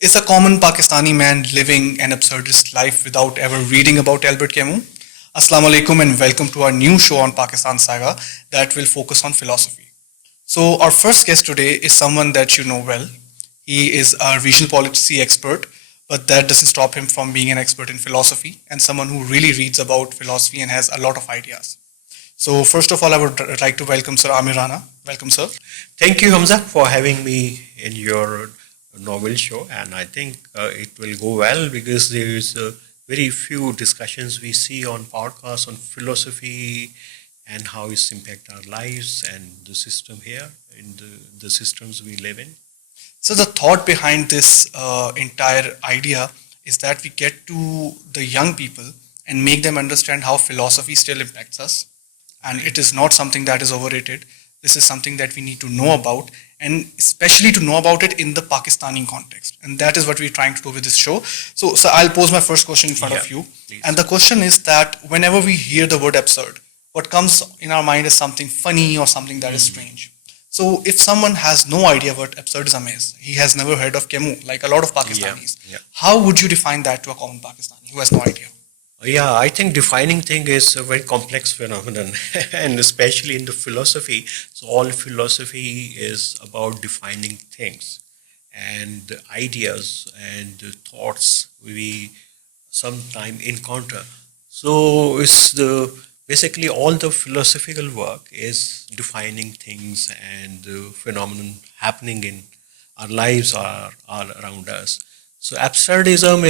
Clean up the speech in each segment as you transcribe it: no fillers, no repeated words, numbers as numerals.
Is a common Pakistani man living an absurdist life without ever reading about Albert Camus? Assalamu alaikum and welcome to our new show on Pakistan Saga that will focus on philosophy. So, our first guest today is someone that you know well. He is a regional policy expert, but that doesn't stop him from being an expert in philosophy and someone who really reads about philosophy and has a lot of ideas. So, first of all, I would like to welcome Sir Amir Rana. Welcome, sir. Thank you, Hamza, for having me in your novel show, and I think it will go well because there is very few discussions we see on podcasts on philosophy and how it's impact our lives and the system here in the systems we live in. So the thought behind this entire idea is that we get to the young people and make them understand how philosophy still impacts us, and it is not something that is overrated. This is something that we need to know about, and especially to know about it in the Pakistani context. And that is what we're trying to do with this show. So I'll pose my first question in front of you. Please. And the question is that whenever we hear the word absurd, what comes in our mind is something funny or something that is strange. So if someone has no idea what absurdism is, he has never heard of Camus, like a lot of Pakistanis, how would you define that to a common Pakistani who has no idea? Yeah, I think defining thing is a very complex phenomenon, and especially in the philosophy. So all philosophy is about defining things and the ideas and the thoughts we sometime encounter. So it's the basically all the philosophical work is defining things and the phenomenon happening in our lives or all around us. So absurdism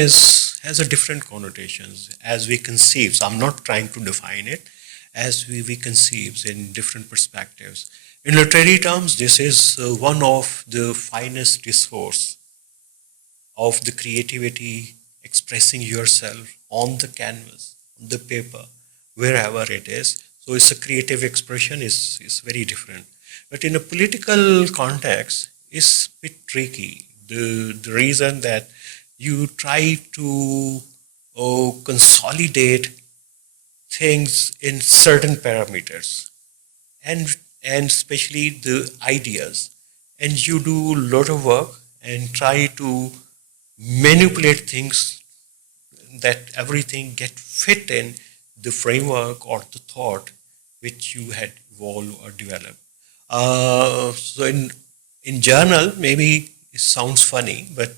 has a different connotations as we conceive. So I'm not trying to define it as we conceive in different perspectives. In literary terms, this is one of the finest discourse of the creativity expressing yourself on the canvas, on the paper, wherever it is. So it's a creative expression is very different. But in a political context, it's a bit tricky. The reason that you try to consolidate things in certain parameters and especially the ideas, and you do a lot of work and try to manipulate things that everything get fit in the framework or the thought which you had evolved or developed. So in journal, maybe it sounds funny, but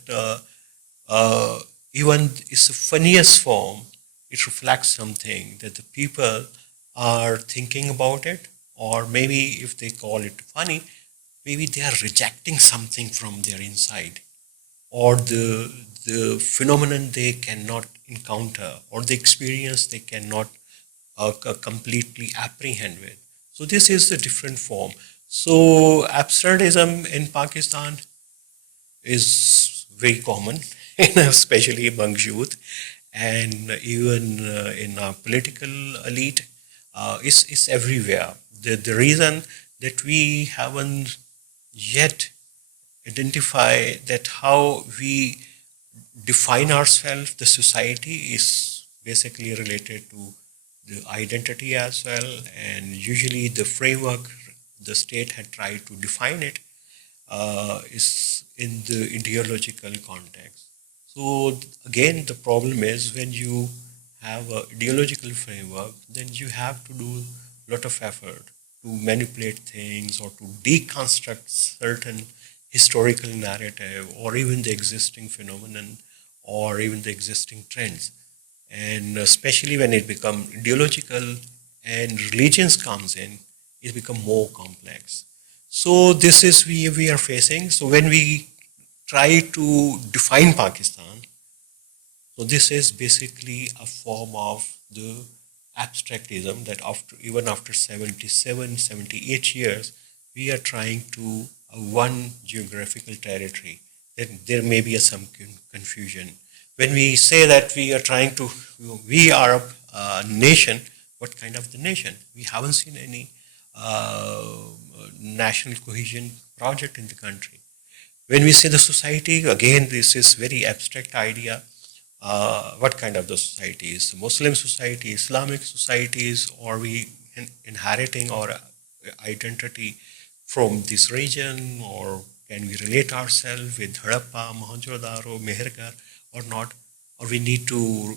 even it's the funniest form, it reflects something that the people are thinking about it, or maybe if they call it funny, maybe they are rejecting something from their inside, or the phenomenon they cannot encounter, or the experience they cannot completely apprehend with. So this is a different form. So absurdism in Pakistan is very common, especially among youth, and even in our political elite, is everywhere. The reason that we haven't yet identified that how we define ourselves, the society is basically related to the identity as well, and usually the framework the state had tried to define it is in the ideological context. So again, the problem is when you have an ideological framework, then you have to do a lot of effort to manipulate things or to deconstruct certain historical narrative or even the existing phenomenon or even the existing trends. And especially when it becomes ideological and religions comes in, it becomes more complex. So this is we are facing. So when we try to define Pakistan, so this is basically a form of the abstractism that even after 77, 78 years, we are trying to one geographical territory. Then there may be some confusion. When we say that we are a nation, what kind of the nation? We haven't seen any national cohesion project in the country. When we say the society, again, this is very abstract idea. What kind of the society is? Muslim society, Islamic societies, or we inheriting our identity from this region, or Can we relate ourselves with Harappa, Mohenjo-daro, Mehergarh or not? Or we need to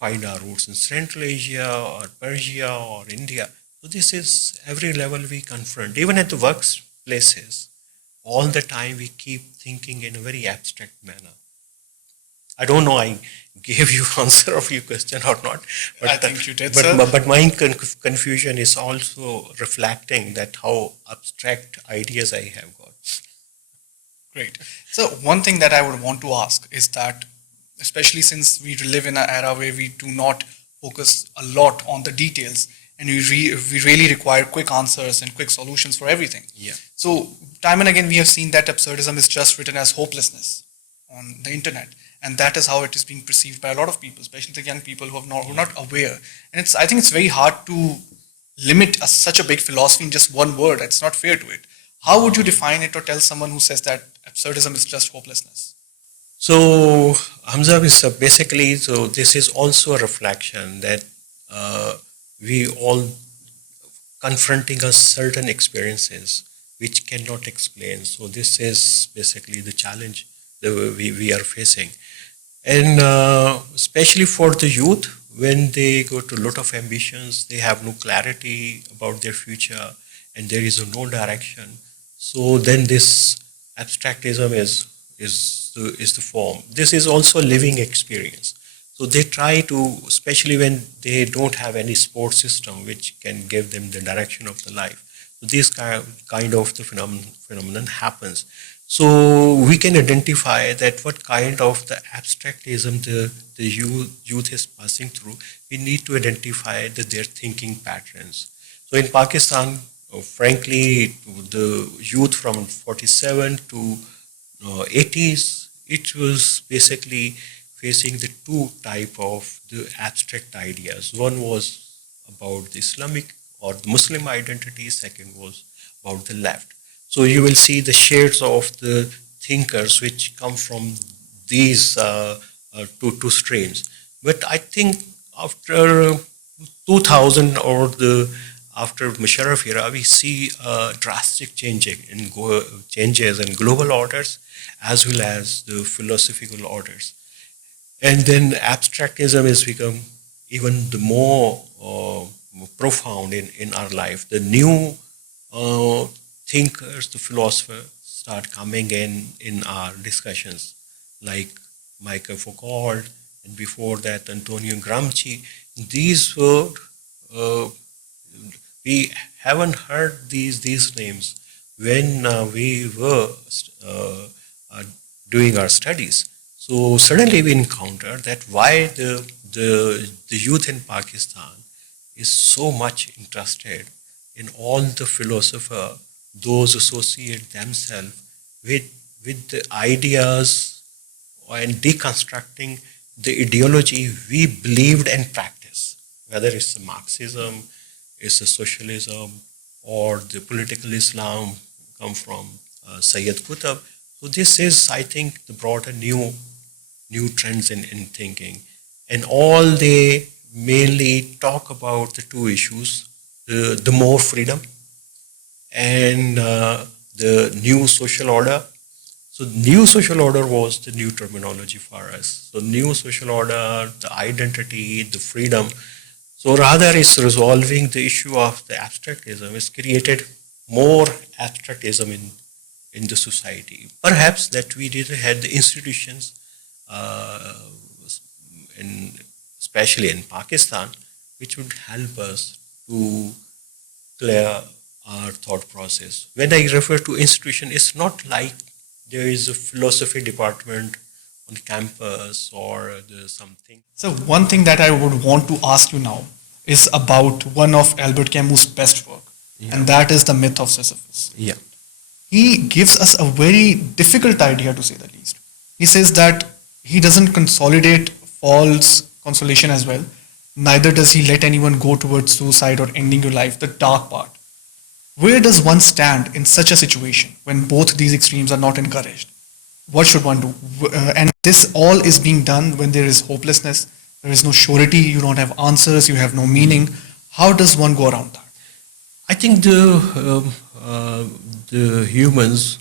find our roots in Central Asia or Persia or India. So this is every level we confront. Even at the workplaces, all the time we keep thinking in a very abstract manner. I don't know I gave you answer of your question or not. But, I think you did, sir. But my confusion is also reflecting that how abstract ideas I have got. Great. So one thing that I would want to ask is that, especially since we live in an era where we do not focus a lot on the details and we really require quick answers and quick solutions for everything. Yeah. So time and again we have seen that absurdism is just written as hopelessness on the internet, and that is how it is being perceived by a lot of people, especially the young people who are not aware. And I think it's very hard to limit such a big philosophy in just one word. It's not fair to it. How would you define it or tell someone who says that absurdism is just hopelessness? So, Hamza, is basically, so this is also a reflection that we all confronting a certain experiences which cannot explain. So this is basically the challenge that we are facing. And especially for the youth, when they go to a lot of ambitions, they have no clarity about their future and there is no direction. So then this abstractism is the form. This is also a living experience. So they try to, especially when they don't have any support system which can give them the direction of the life. So this kind of the phenomenon happens. So we can identify that what kind of the abstractism the youth is passing through. We need to identify their thinking patterns. So in Pakistan, frankly, the youth from 47 to 80s, it was basically facing the two type of the abstract ideas. One was about the Islamic or the Muslim identity, second was about the left. So you will see the shades of the thinkers which come from these two strains. But I think after 2000 or after Musharraf era, we see drastic changes in global orders as well as the philosophical orders. And then abstractism has become even the more profound in our life. The new thinkers, the philosophers start coming in our discussions, like Michael Foucault, and before that Antonio Gramsci. These were, we haven't heard these names when we were doing our studies. So suddenly we encounter that why the youth in Pakistan is so much interested in all the philosophers, those associate themselves with the ideas and deconstructing the ideology we believed and practiced, whether it's a Marxism, it's a socialism, or the political Islam come from Sayyid Qutb. So this is, I think, the broader new trends in thinking. And all they mainly talk about the two issues, the more freedom and the new social order. So new social order was the new terminology for us. So new social order, the identity, the freedom. So rather it's resolving the issue of the abstractism. It's created more abstractism in the society. Perhaps that we didn't have the institutions, especially in Pakistan, which would help us to clear our thought process. When I refer to institution, it's not like there is a philosophy department on campus or something. So one thing that I would want to ask you now is about one of Albert Camus' best work, and that is the myth of Sisyphus. Yeah. He gives us a very difficult idea, to say the least. He says that he doesn't consolidate false consolation as well. Neither does he let anyone go towards suicide or ending your life, the dark part. Where does one stand in such a situation when both these extremes are not encouraged? What should one do? And this all is being done when there is hopelessness, there is no surety, you don't have answers, you have no meaning. How does one go around that? I think the humans,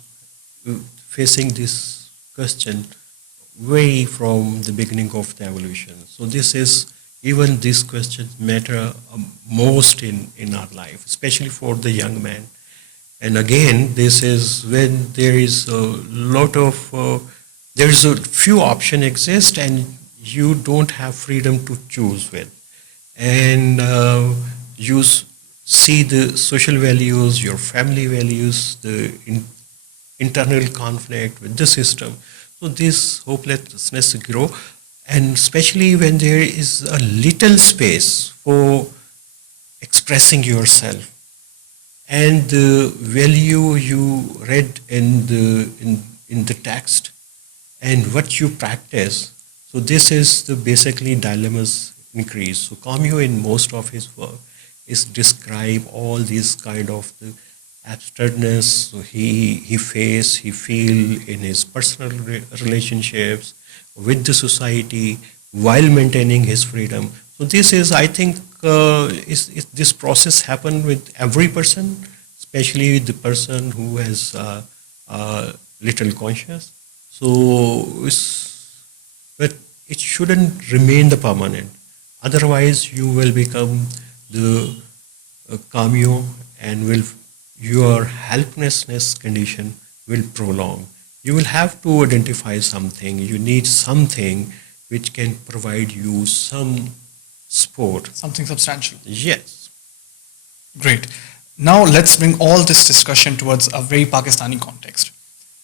facing this question way from the beginning of the evolution. So even these questions matter most in our life, especially for the young man. And again, this is when there is a lot of, there is a few options exist and you don't have freedom to choose with. And you see the social values, your family values, the internal conflict with the system. So this hopelessness grow, and especially when there is a little space for expressing yourself and the value you read in the text and what you practice. So this is the basically dilemmas increase. So Camus in most of his work is describe all these kind of the absurdness he feel in his personal relationships with the society while maintaining his freedom. So this is, I think, this process happen with every person, especially the person who has little conscious. So, but it shouldn't remain the permanent. Otherwise, you will become the Camus and your helplessness condition will prolong. You will have to identify something. You need something which can provide you some support. Something substantial. Yes. Great. Now let's bring all this discussion towards a very Pakistani context.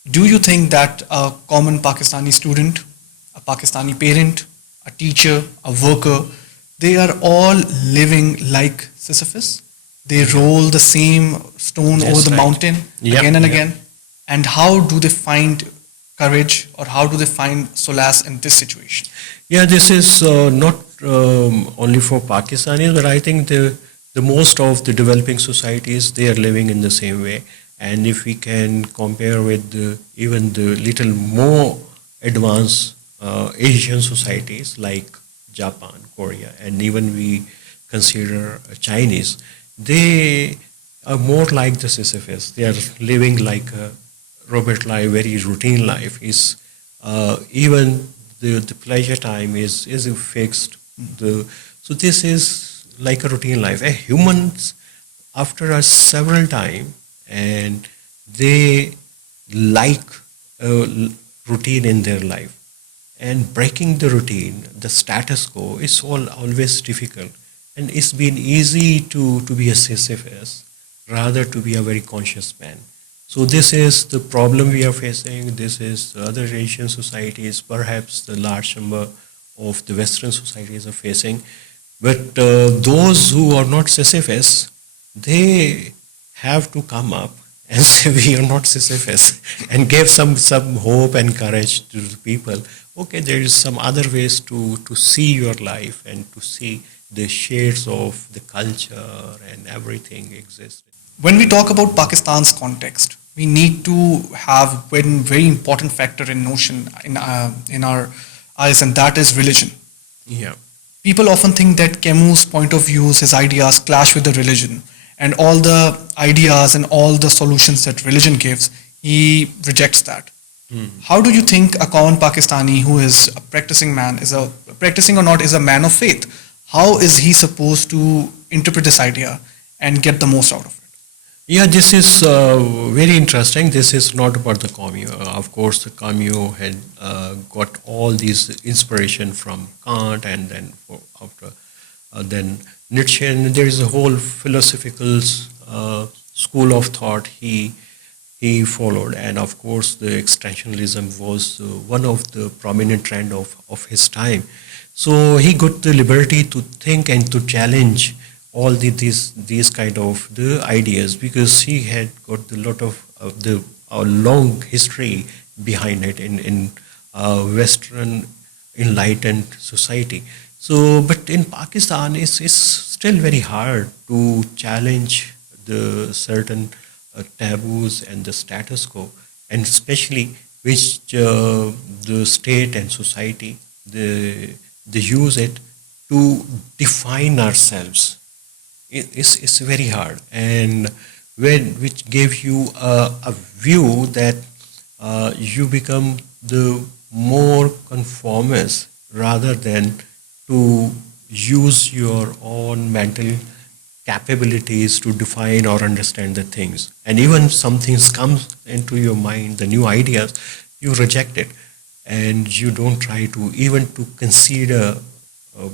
Do you think that a common Pakistani student, a Pakistani parent, a teacher, a worker, they are all living like Sisyphus? They roll the same stone over the mountain again and again. And how do they find courage, or how do they find solace in this situation? Yeah, this is not only for Pakistanis, but I think the most of the developing societies, they are living in the same way. And if we can compare with even the little more advanced Asian societies like Japan, Korea, and even we consider Chinese, they are more like the Sisyphus. They are living like a Robert life, very routine life. Is even the pleasure time is fixed. So this is like a routine life. Humans, after a several time, and they like a routine in their life. And breaking the routine, the status quo, is always difficult. And it's been easy to be a Sisyphus rather to be a very conscious man. So this is the problem we are facing. This is other Asian societies, perhaps the large number of the Western societies are facing. But those who are not Sisyphus, they have to come up and say we are not Sisyphus and give some hope and courage to the people. Okay, there is some other ways to see your life and to see the shades of the culture and everything exists. When we talk about Pakistan's context, we need to have one very important factor in notion in our eyes, and that is religion. Yeah. People often think that Camus' point of views, his ideas clash with the religion, and all the ideas and all the solutions that religion gives, he rejects that. How do you think a common Pakistani who is a practicing man, is a man of faith, how is he supposed to interpret this idea and get the most out of it? Yeah, this is very interesting. This is not about the Camus. Of course, the Camus had got all these inspiration from Kant, and then then Nietzsche. And there is a whole philosophical school of thought he followed, and of course, the existentialism was one of the prominent trend of his time. So he got the liberty to think and to challenge all these kind of the ideas, because he had got a lot of a long history behind it in Western enlightened society. So, but in Pakistan, it's still very hard to challenge the certain taboos and the status quo, and especially which the state and society they use it to define ourselves. It's very hard, and which gave you a view that you become the more conformist rather than to use your own mental capabilities to define or understand the things. And even some things comes into your mind, the new ideas, you reject it, and you don't try to even to consider a,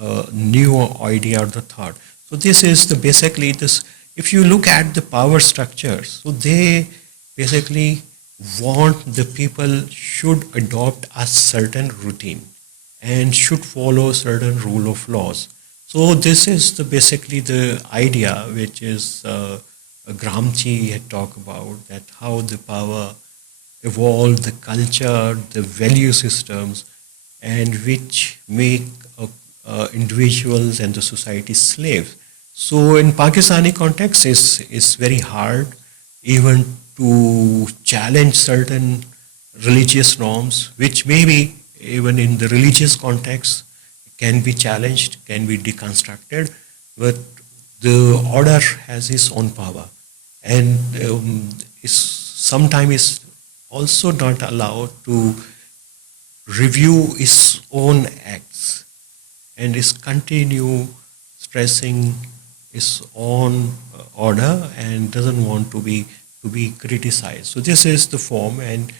a new idea or the thought. So this is the basically this. If you look at the power structures, so they basically want the people should adopt a certain routine and should follow certain rule of laws. So this is the basically the idea which is Gramsci had talked about, that how the power evolved, the culture, the value systems, and which make individuals and the society slaves. So in Pakistani context, it's very hard even to challenge certain religious norms, which maybe even in the religious context can be challenged, can be deconstructed, but the order has its own power, and is sometimes is also not allowed to review its own acts, and is continue stressing its own order and doesn't want to be criticized. So this is the form, and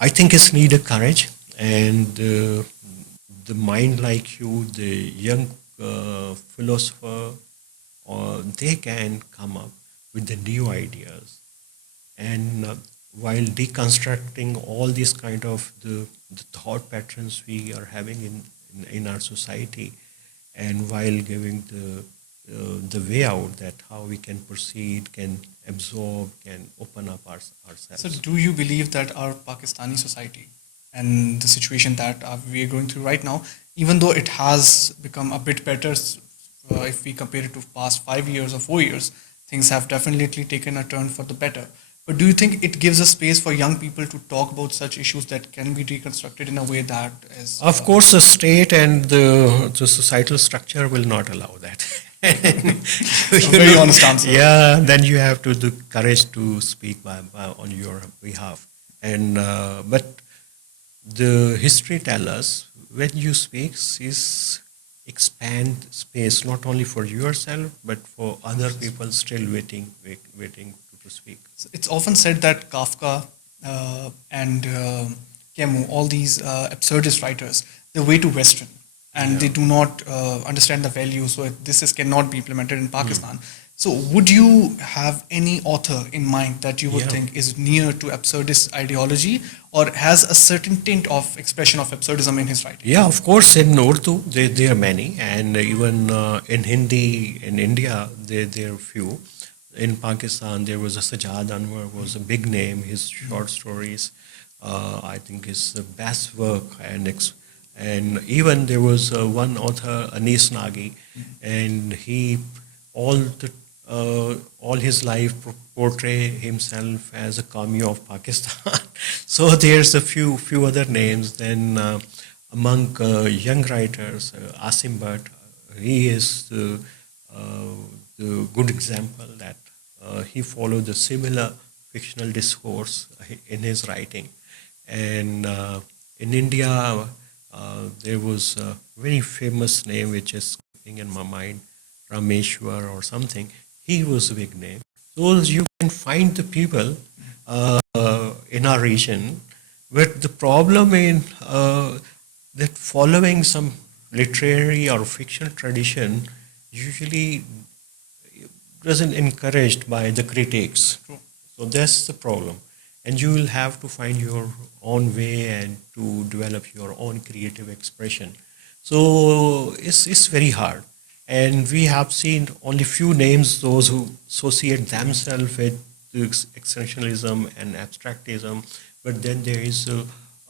I think it's needed courage, and the mind like you, the young philosopher, they can come up with the new ideas, and while deconstructing all these kind of the thought patterns we are having in our society, and while giving the way out that how we can proceed, can absorb, can open up ourselves. So, do you believe that our Pakistani society and the situation that we are going through right now, even though it has become a bit better if we compare it to past 5 years or 4 years, things have definitely taken a turn for the better. But do you think it gives a space for young people to talk about such issues that can be reconstructed in a way that is... Of course, the state and the societal structure will not allow that. A very honest answer. Yeah, then you have to the courage to speak on your behalf. And but the history tells us when you speak is expand space not only for yourself but for other people still waiting to speak. It's often said that Kafka and Camus, all these absurdist writers, they're way too Western, and they do not understand the value. So this cannot be implemented in Pakistan. So would you have any author in mind that you would think is near to absurdist ideology or has a certain tint of expression of absurdism in his writing? Yeah, of course, in Urdu, there are many, and even in Hindi, in India, there are few. In Pakistan, there was a Sajjad Anwar, was a big name. His short stories, I think, is the best work. And even there was one author, Anis Nagi, and he all his life portray himself as a Camus of Pakistan. So there's a few other names. Then among young writers, Asim Bhatt, he is the good example that he followed the similar fictional discourse in his writing. And in India, there was a very famous name which is slipping in my mind, Rameshwar or something. He was a big name. So you can find the people in our region, but the problem in that following some literary or fictional tradition usually wasn't encouraged by the critics. So that's the problem. And you will have to find your own way and to develop your own creative expression. So it's very hard. And we have seen only few names, those who associate themselves with extensionalism and abstractism. But then there is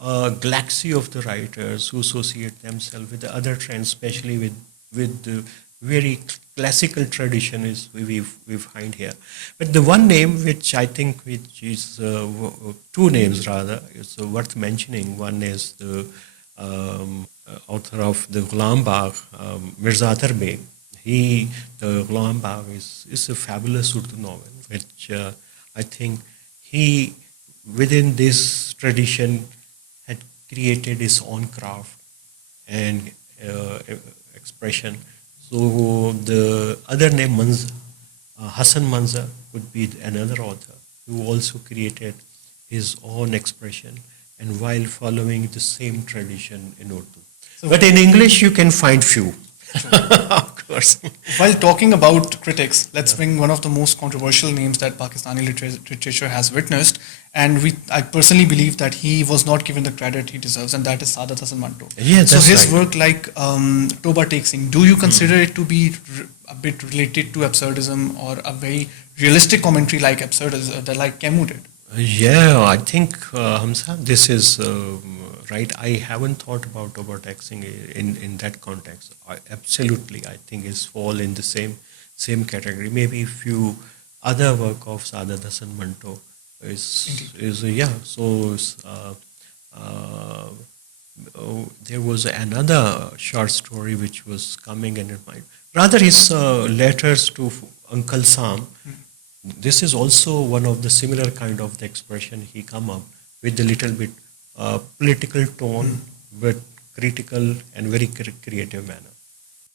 a galaxy of the writers who associate themselves with the other trends, especially with the very classical tradition is we find here. But the one name which I think which is two names rather is worth mentioning. One is the author of the Ghulam Bagh, Mirza Atar Beg. The Ghulam Bagh is a fabulous Urdu novel which I think he within this tradition had created his own craft and expression. So the other name Hassan Manzar would be another author who also created his own expression and while following the same tradition in Urdu. So, But in English, you can find few, of course. while talking about critics, let's bring one of the most controversial names that Pakistani literature has witnessed, and I personally believe that he was not given the credit he deserves, and that is Sadat Hasan Manto. Yeah, so that's his right. work, like Toba Tek Singh, do you consider it to be a bit related to absurdism or a very realistic commentary like absurdism, like Camus did? Yeah, I think Hamza, this is right. I haven't thought about overtaxing in that context. Absolutely, I think it's fall in the same category. Maybe few other work of Sadat Hasan Manto is yeah. So uh, there was another short story which was coming in mind. Rather, his letters to Uncle Sam. This is also one of the similar kind of the expression he come up with a little bit political tone, but critical and very creative manner.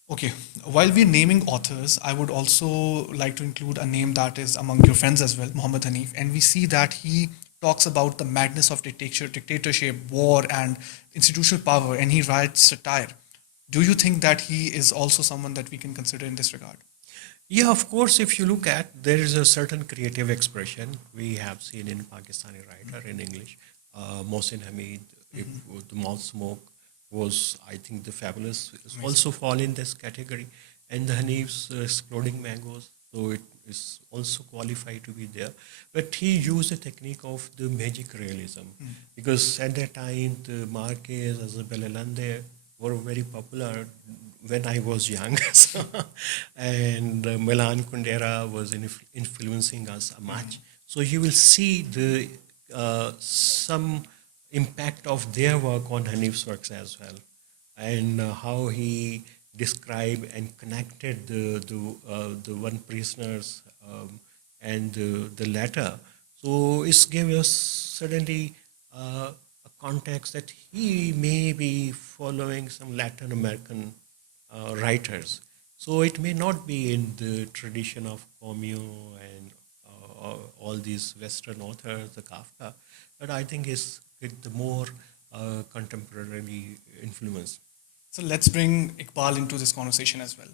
Okay, while we're naming authors, I would also like to include a name that is among your friends as well, Muhammad Hanif, and we see that he talks about the madness of dictatorship, war, and institutional power, and he writes satire. Do you think that he is also someone that we can consider in this regard? Yeah, of course, if you look at, there is a certain creative expression we have seen in Pakistani writer in English. Mohsin Hamid, if the mouth smoke was, I think, the fabulous also fall in this category. And the Hanif's exploding mangoes, so it is also qualified to be there. But he used the technique of the magic realism because at that time the Marquez, Isabel Allende were very popular when I was young. And Milan Kundera was influencing us much. So you will see the some impact of their work on Hanif's works as well, and how he described and connected the one prisoners and the latter. So it gave us suddenly a context that he may be following some Latin American writers. So it may not be in the tradition of Camus and all these Western authors, the Kafka, but I think it's with the more contemporary influence. So let's bring Iqbal into this conversation as well.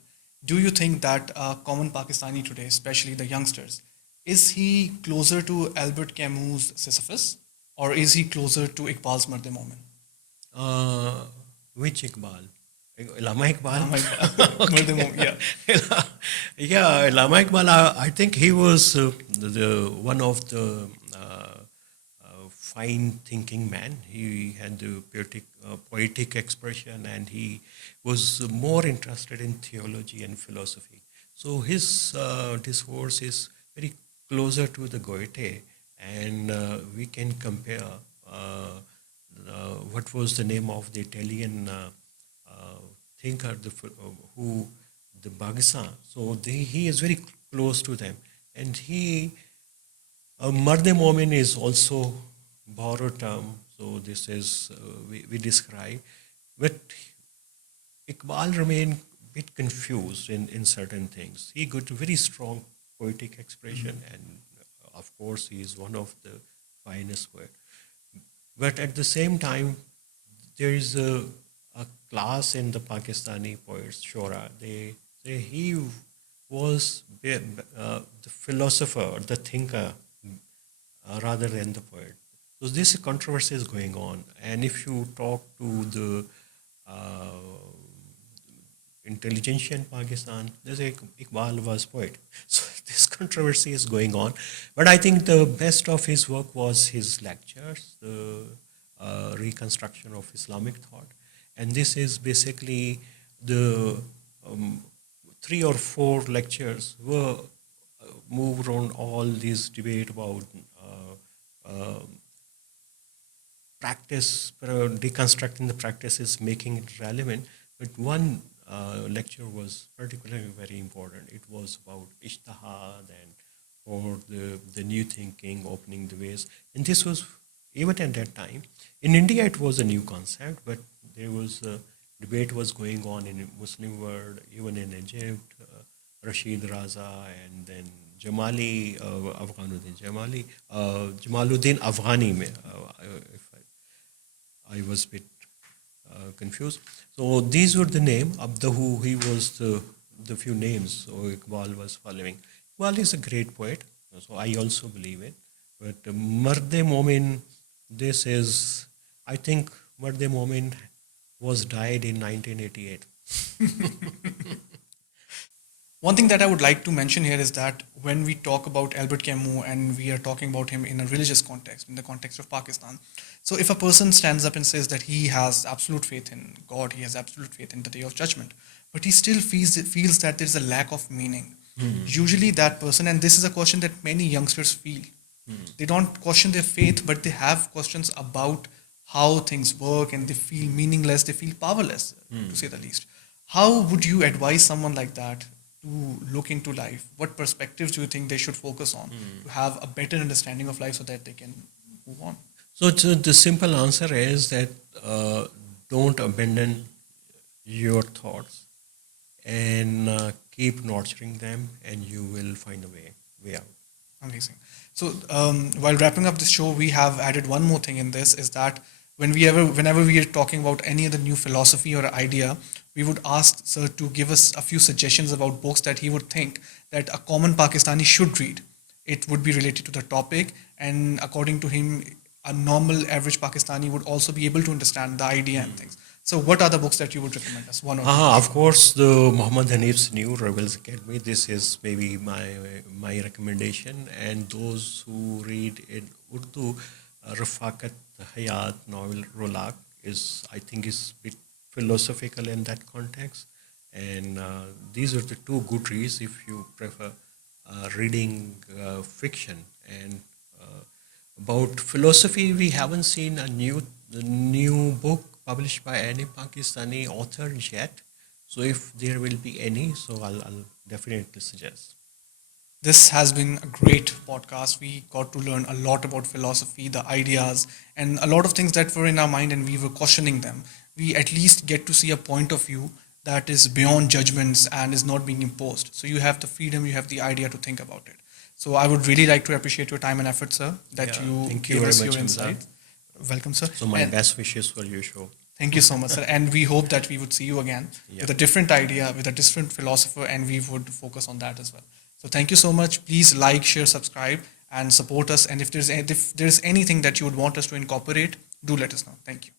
Do you think that common Pakistani today, especially the youngsters, is he closer to Albert Camus' Sisyphus, or is he closer to Iqbal's Mard Momin? Which Iqbal? Lama Iqbal? Mard Momin, yeah. Yeah, Lama Iqbal, I think he was the one of the fine thinking man. He had the poetic expression and he was more interested in theology and philosophy. So his discourse is very closer to the Goethe, and we can compare what was the name of the Italian thinker who the Bagsa. So he is very close to them, and he Mard Momin is also borrowed term. So this is we describe, but Iqbal remained a bit confused in certain things. He got a very strong poetic expression, and of course he is one of the finest poets. But at the same time, there is a class in the Pakistani poets, Shora. He was the philosopher, the thinker, rather than the poet. So this controversy is going on, and if you talk to the intelligentsia in Pakistan, they say Iqbal was poet. So this controversy is going on, but I think the best of his work was his lectures, the reconstruction of Islamic thought, and this is basically the 3 or 4 lectures were moved on all these debate about practice, deconstructing the practices, making it relevant. But one lecture was particularly very important. It was about Ishtihad and for the new thinking, opening the ways. And this was, even at that time, in India it was a new concept, but there was a debate was going on in Muslim world, even in Egypt, Rashid Raza and then Jamali, Afghanuddin Jamali, Jamaluddin Afghani, if I was a bit confused. So these were the name. Abdahu, he was the few names. So Iqbal was following. Iqbal is a great poet, so I also believe it. But Marde Momin, this is, I think Marde Momin was died in 1988. One thing that I would like to mention here is that when we talk about Albert Camus and we are talking about him in a religious context, in the context of Pakistan, so if a person stands up and says that he has absolute faith in God, he has absolute faith in the Day of Judgment, but he still feels that there's a lack of meaning. Usually that person, and this is a question that many youngsters feel, they don't question their faith, but they have questions about how things work and they feel meaningless, they feel powerless, to say the least. How would you advise someone like that to look into life? What perspectives do you think they should focus on to have a better understanding of life so that they can move on? So the simple answer is that don't abandon your thoughts and keep nurturing them, and you will find a way out. Amazing. So while wrapping up this show, we have added one more thing in this, is that whenever we are talking about any other new philosophy or idea, we would ask sir to give us a few suggestions about books that he would think that a common Pakistani should read. It would be related to the topic, and according to him, a normal average Pakistani would also be able to understand the idea and things. So what are the books that you would recommend us? One or two? Of course, the Muhammad Hanif's new Rebels Academy. This is maybe my recommendation. And those who read in Urdu, Rafakat Hayat novel Rolak is, I think, is a bit philosophical in that context. And these are the two good reads if you prefer reading fiction. And about philosophy, we haven't seen a new book published by any Pakistani author yet. So if there will be any, so I'll definitely suggest. This has been a great podcast. We got to learn a lot about philosophy, the ideas, and a lot of things that were in our mind and we were questioning them. We at least get to see a point of view that is beyond judgments and is not being imposed. So you have the freedom, you have the idea to think about it. So I would really like to appreciate your time and effort, sir, that you gave us your insight. Welcome, sir. So my best wishes for your show. Thank you so much, sir. And we hope that we would see you again with a different idea, with a different philosopher, and we would focus on that as well. So thank you so much. Please like, share, subscribe, and support us. And if there's anything that you would want us to incorporate, do let us know. Thank you.